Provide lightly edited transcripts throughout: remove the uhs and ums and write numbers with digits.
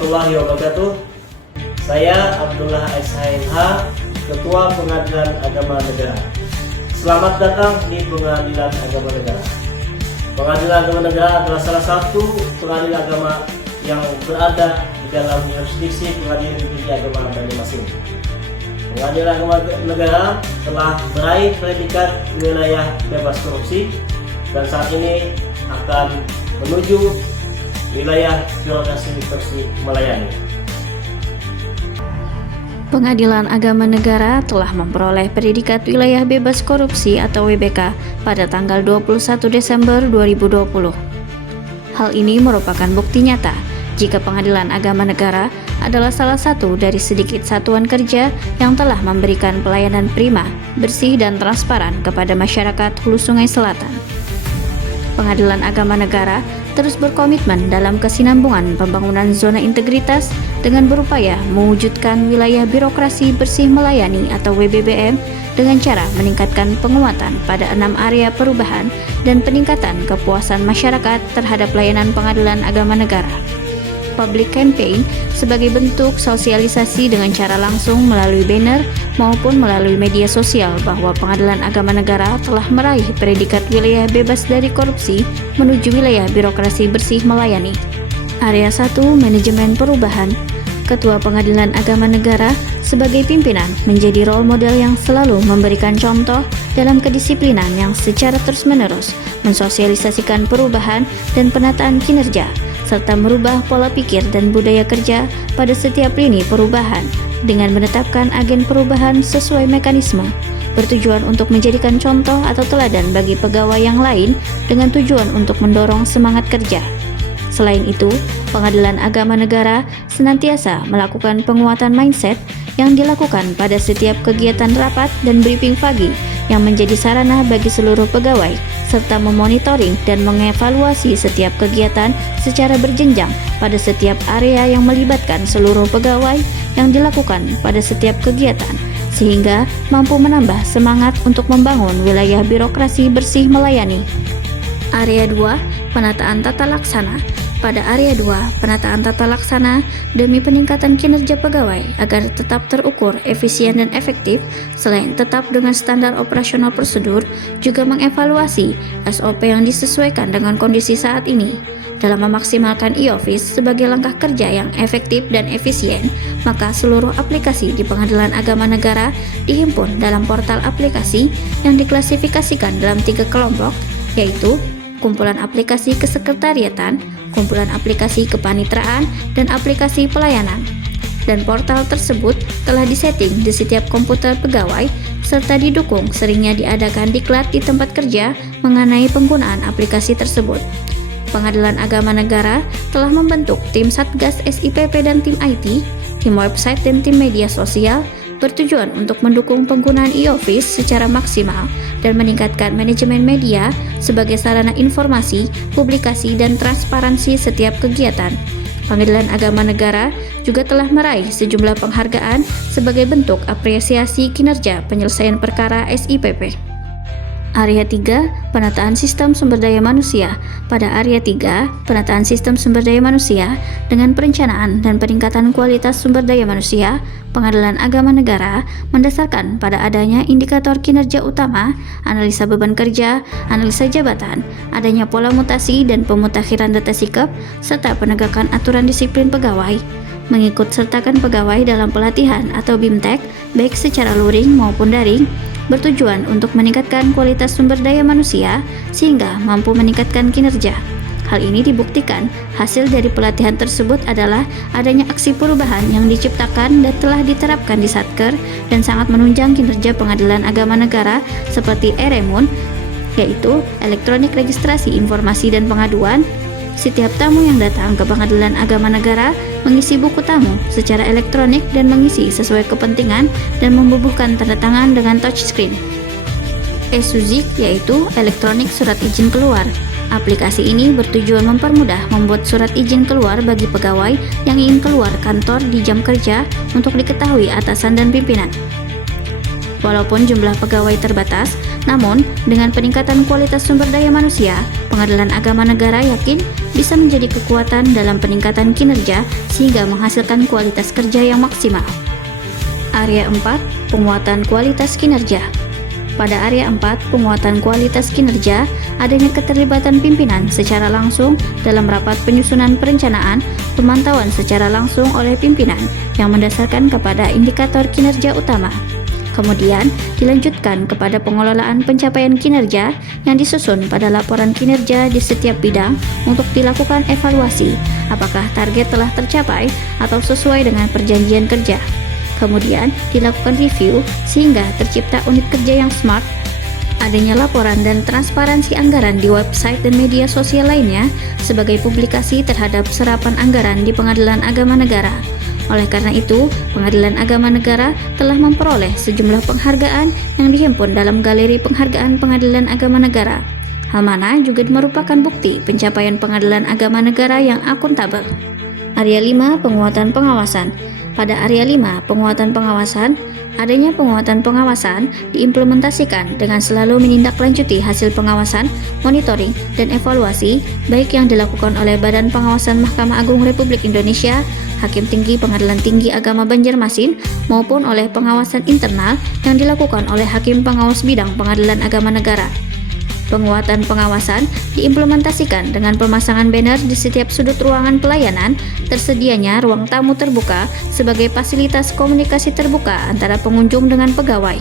warahmatullahi wabarakatuh. Saya Abdullah SHMH, Ketua Pengadilan Agama Negara. Selamat datang di Pengadilan Agama Negara. Pengadilan Agama Negara adalah salah satu pengadilan agama yang berada di dalam jurisdiksi Pengadilan Tinggi Agama Banyumasin. Pengadilan Agama Negara telah meraih predikat wilayah bebas korupsi dan saat ini akan menuju wilayah birokrasi bersih melayani. Pengadilan Agama Negara telah memperoleh predikat wilayah bebas korupsi atau WBK pada tanggal 21 Desember 2020. Hal ini merupakan bukti nyata jika Pengadilan Agama Negara adalah salah satu dari sedikit satuan kerja yang telah memberikan pelayanan prima, bersih, dan transparan kepada masyarakat Hulu Sungai Selatan. Pengadilan Agama Negara terus berkomitmen dalam kesinambungan pembangunan zona integritas dengan berupaya mewujudkan wilayah birokrasi bersih melayani atau WBBM dengan cara meningkatkan penguatan pada 6 area perubahan dan peningkatan kepuasan masyarakat terhadap layanan Pengadilan Agama Negara. Public campaign sebagai bentuk sosialisasi dengan cara langsung melalui banner maupun melalui media sosial bahwa Pengadilan Agama Negara telah meraih predikat wilayah bebas dari korupsi menuju wilayah birokrasi bersih melayani. Area 1 Manajemen Perubahan. Ketua Pengadilan Agama Negara sebagai pimpinan menjadi role model yang selalu memberikan contoh dalam kedisiplinan yang secara terus-menerus mensosialisasikan perubahan dan penataan kinerja serta merubah pola pikir dan budaya kerja pada setiap lini perubahan dengan menetapkan agen perubahan sesuai mekanisme, bertujuan untuk menjadikan contoh atau teladan bagi pegawai yang lain dengan tujuan untuk mendorong semangat kerja. Selain itu, Pengadilan Agama Negara senantiasa melakukan penguatan mindset yang dilakukan pada setiap kegiatan rapat dan briefing pagi yang menjadi sarana bagi seluruh pegawai, serta memonitoring dan mengevaluasi setiap kegiatan secara berjenjang pada setiap area yang melibatkan seluruh pegawai yang dilakukan pada setiap kegiatan, sehingga mampu menambah semangat untuk membangun wilayah birokrasi bersih melayani. Area 2, Penataan Tata Laksana. Pada area 2, penataan tata laksana demi peningkatan kinerja pegawai agar tetap terukur, efisien, dan efektif, selain tetap dengan standar operasional prosedur, juga mengevaluasi SOP yang disesuaikan dengan kondisi saat ini. Dalam memaksimalkan e-office sebagai langkah kerja yang efektif dan efisien, maka seluruh aplikasi di Pengadilan Agama Negara dihimpun dalam portal aplikasi yang diklasifikasikan dalam 3 kelompok, yaitu kumpulan aplikasi kesekretariatan, kumpulan aplikasi kepanitraan, dan aplikasi pelayanan. Dan portal tersebut telah disetting di setiap komputer pegawai serta didukung seringnya diadakan diklat di tempat kerja mengenai penggunaan aplikasi tersebut. Pengadilan Agama Negara telah membentuk tim Satgas SIPP dan tim IT, tim website dan tim media sosial bertujuan untuk mendukung penggunaan e-office secara maksimal dan meningkatkan manajemen media sebagai sarana informasi, publikasi, dan transparansi setiap kegiatan. Pengadilan Agama Negara juga telah meraih sejumlah penghargaan sebagai bentuk apresiasi kinerja penyelesaian perkara SIPP. Area 3, Penataan Sistem Sumber Daya Manusia. Pada Area 3, Penataan Sistem Sumber Daya Manusia dengan perencanaan dan peningkatan kualitas sumber daya manusia, Pengadilan Agama Negara mendasarkan pada adanya indikator kinerja utama, analisa beban kerja, analisa jabatan, adanya pola mutasi dan pemutakhiran data sikap, serta penegakan aturan disiplin pegawai. Mengikut sertakan pegawai dalam pelatihan atau BIMTEK, baik secara luring maupun daring, bertujuan untuk meningkatkan kualitas sumber daya manusia sehingga mampu meningkatkan kinerja. Hal ini dibuktikan hasil dari pelatihan tersebut adalah adanya aksi perubahan yang diciptakan dan telah diterapkan di Satker dan sangat menunjang kinerja Pengadilan Agama Negara seperti EREMUN, yaitu Elektronik Registrasi Informasi dan Pengaduan. Setiap tamu yang datang ke Pengadilan Agama Negara mengisi buku tamu secara elektronik dan mengisi sesuai kepentingan dan membubuhkan tanda tangan dengan touchscreen. E-Suzik, yaitu Elektronik Surat Izin Keluar. Aplikasi ini bertujuan mempermudah membuat surat izin keluar bagi pegawai yang ingin keluar kantor di jam kerja untuk diketahui atasan dan pimpinan. Walaupun jumlah pegawai terbatas, Namun, dengan peningkatan kualitas sumber daya manusia, Pengadilan Agama Negara yakin bisa menjadi kekuatan dalam peningkatan kinerja sehingga menghasilkan kualitas kerja yang maksimal. Area 4, penguatan kualitas kinerja. Pada area 4, penguatan kualitas kinerja, adanya keterlibatan pimpinan secara langsung dalam rapat penyusunan perencanaan, pemantauan secara langsung oleh pimpinan yang mendasarkan kepada indikator kinerja utama. Kemudian dilanjutkan kepada pengelolaan pencapaian kinerja yang disusun pada laporan kinerja di setiap bidang untuk dilakukan evaluasi apakah target telah tercapai atau sesuai dengan perjanjian kerja. Kemudian dilakukan review sehingga tercipta unit kerja yang smart. Adanya laporan dan transparansi anggaran di website dan media sosial lainnya sebagai publikasi terhadap serapan anggaran di Pengadilan Agama Negara. Oleh karena itu, Pengadilan Agama Negara telah memperoleh sejumlah penghargaan yang dihimpun dalam Galeri Penghargaan Pengadilan Agama Negara. Hal mana juga merupakan bukti pencapaian Pengadilan Agama Negara yang akuntabel. Area 5, penguatan pengawasan. Pada area 5, penguatan pengawasan, adanya penguatan pengawasan diimplementasikan dengan selalu menindaklanjuti hasil pengawasan, monitoring, dan evaluasi baik yang dilakukan oleh Badan Pengawasan Mahkamah Agung Republik Indonesia, Hakim Tinggi Pengadilan Tinggi Agama Banjarmasin, maupun oleh pengawasan internal yang dilakukan oleh Hakim Pengawas Bidang Pengadilan Agama Negara. Penguatan pengawasan diimplementasikan dengan pemasangan banner di setiap sudut ruangan pelayanan, tersedianya ruang tamu terbuka sebagai fasilitas komunikasi terbuka antara pengunjung dengan pegawai.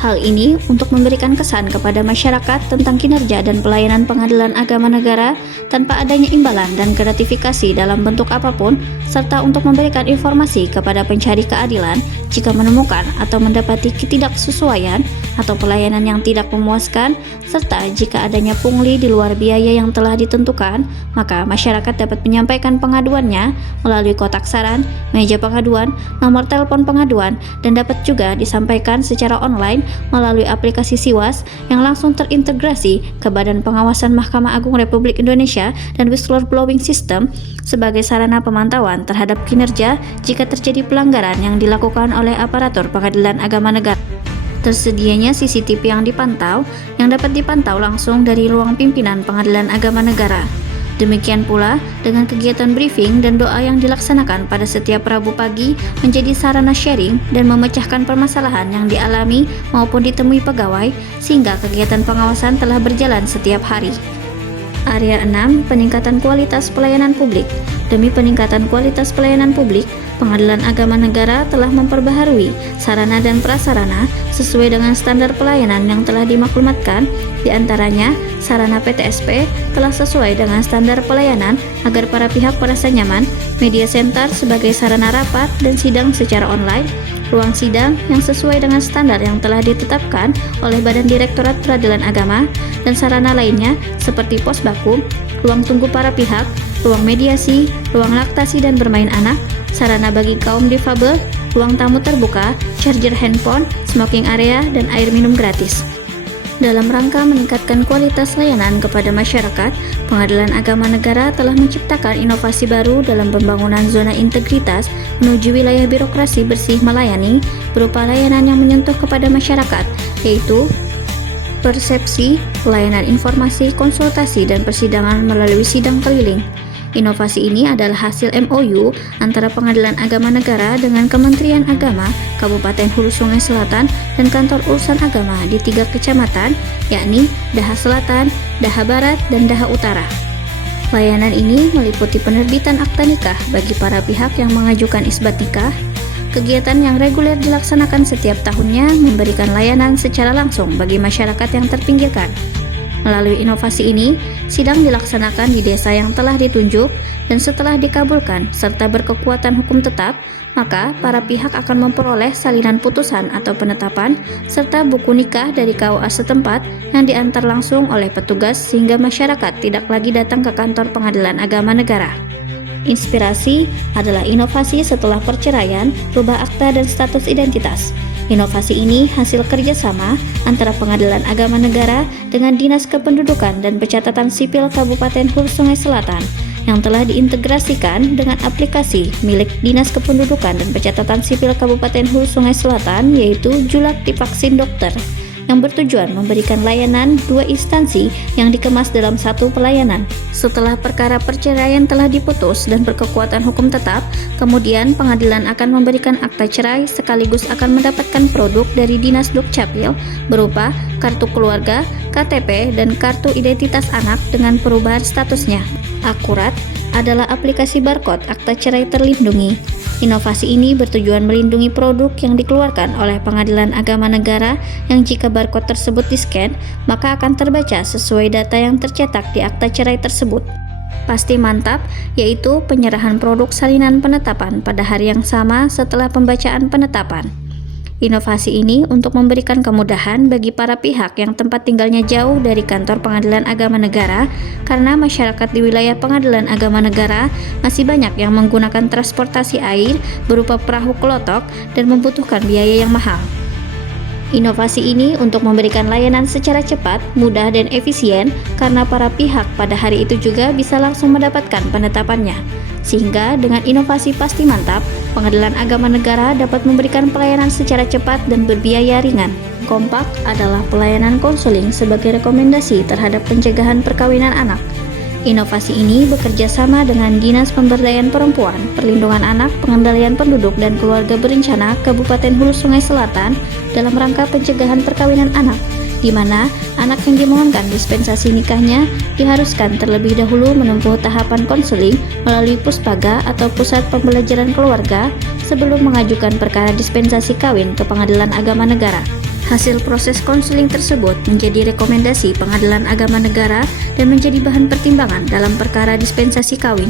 Hal ini untuk memberikan kesan kepada masyarakat tentang kinerja dan pelayanan Pengadilan Agama Negara tanpa adanya imbalan dan gratifikasi dalam bentuk apapun, serta untuk memberikan informasi kepada pencari keadilan jika menemukan atau mendapati ketidaksesuaian atau pelayanan yang tidak memuaskan, serta jika adanya pungli di luar biaya yang telah ditentukan, maka masyarakat dapat menyampaikan pengaduannya melalui kotak saran, meja pengaduan, nomor telepon pengaduan, dan dapat juga disampaikan secara online melalui aplikasi Siwas yang langsung terintegrasi ke Badan Pengawasan Mahkamah Agung Republik Indonesia dan Whistleblowing System sebagai sarana pemantauan terhadap kinerja jika terjadi pelanggaran yang dilakukan oleh aparatur Pengadilan Agama Negara. Tersedianya CCTV yang dapat dipantau langsung dari ruang pimpinan Pengadilan Agama Negara. Demikian pula dengan kegiatan briefing dan doa yang dilaksanakan pada setiap Rabu pagi menjadi sarana sharing dan memecahkan permasalahan yang dialami maupun ditemui pegawai sehingga kegiatan pengawasan telah berjalan setiap hari. Area 6, peningkatan kualitas pelayanan publik. Demi peningkatan kualitas pelayanan publik, Pengadilan Agama Negara telah memperbaharui sarana dan prasarana sesuai dengan standar pelayanan yang telah dimaklumatkan. Di antaranya, sarana PTSP telah sesuai dengan standar pelayanan agar para pihak merasa nyaman, media center sebagai sarana rapat dan sidang secara online, ruang sidang yang sesuai dengan standar yang telah ditetapkan oleh Badan Direktorat Peradilan Agama, dan sarana lainnya seperti pos baku, ruang tunggu para pihak, ruang mediasi, ruang laktasi dan bermain anak, sarana bagi kaum difabel, ruang tamu terbuka, charger handphone, smoking area, dan air minum gratis. Dalam rangka meningkatkan kualitas layanan kepada masyarakat, Pengadilan Agama Negara telah menciptakan inovasi baru dalam pembangunan zona integritas menuju wilayah birokrasi bersih melayani berupa layanan yang menyentuh kepada masyarakat, yaitu persepsi, pelayanan informasi, konsultasi, dan persidangan melalui sidang keliling. Inovasi ini adalah hasil MOU antara Pengadilan Agama Negara dengan Kementerian Agama, Kabupaten Hulu Sungai Selatan, dan Kantor Urusan Agama di 3 kecamatan, yakni Daha Selatan, Daha Barat, dan Daha Utara. Layanan ini meliputi penerbitan akta nikah bagi para pihak yang mengajukan isbat nikah. Kegiatan yang reguler dilaksanakan setiap tahunnya memberikan layanan secara langsung bagi masyarakat yang terpinggirkan. Melalui inovasi ini, sidang dilaksanakan di desa yang telah ditunjuk, dan setelah dikabulkan serta berkekuatan hukum tetap, maka para pihak akan memperoleh salinan putusan atau penetapan serta buku nikah dari KUA setempat yang diantar langsung oleh petugas sehingga masyarakat tidak lagi datang ke kantor Pengadilan Agama Negara. Inspirasi adalah inovasi setelah perceraian, rubah akta dan status identitas. Inovasi ini hasil kerjasama antara Pengadilan Agama Negara dengan Dinas Kependudukan dan Pencatatan Sipil Kabupaten Hulu Sungai Selatan yang telah diintegrasikan dengan aplikasi milik Dinas Kependudukan dan Pencatatan Sipil Kabupaten Hulu Sungai Selatan, yaitu Julak Divaksin Dokter, yang bertujuan memberikan layanan dua instansi yang dikemas dalam satu pelayanan. Setelah perkara perceraian telah diputus dan berkekuatan hukum tetap, kemudian pengadilan akan memberikan akta cerai sekaligus akan mendapatkan produk dari Dinas Dukcapil berupa kartu keluarga, KTP, dan kartu identitas anak dengan perubahan statusnya. Akurat adalah aplikasi barcode akta cerai terlindungi. Inovasi ini bertujuan melindungi produk yang dikeluarkan oleh Pengadilan Agama Negara yang jika barcode tersebut di-scan, maka akan terbaca sesuai data yang tercetak di akta cerai tersebut. Pasti mantap, yaitu penyerahan produk salinan penetapan pada hari yang sama setelah pembacaan penetapan. Inovasi ini untuk memberikan kemudahan bagi para pihak yang tempat tinggalnya jauh dari kantor Pengadilan Agama Negara, karena masyarakat di wilayah Pengadilan Agama Negara masih banyak yang menggunakan transportasi air berupa perahu kelotok dan membutuhkan biaya yang mahal. Inovasi ini untuk memberikan layanan secara cepat, mudah, dan efisien karena para pihak pada hari itu juga bisa langsung mendapatkan penetapannya. Sehingga dengan inovasi pasti mantap, Pengadilan Agama Negara dapat memberikan pelayanan secara cepat dan berbiaya ringan. Kompak adalah pelayanan konseling sebagai rekomendasi terhadap pencegahan perkawinan anak. Inovasi ini bekerja sama dengan Dinas Pemberdayaan Perempuan, Perlindungan Anak, Pengendalian Penduduk dan Keluarga Berencana Kabupaten Hulu Sungai Selatan dalam rangka pencegahan perkawinan anak, di mana anak yang dimohonkan dispensasi nikahnya diharuskan terlebih dahulu menempuh tahapan konseling melalui Puspaga atau Pusat Pembelajaran Keluarga sebelum mengajukan perkara dispensasi kawin ke Pengadilan Agama Negara. Hasil proses konseling tersebut menjadi rekomendasi Pengadilan Agama Negara dan menjadi bahan pertimbangan dalam perkara dispensasi kawin.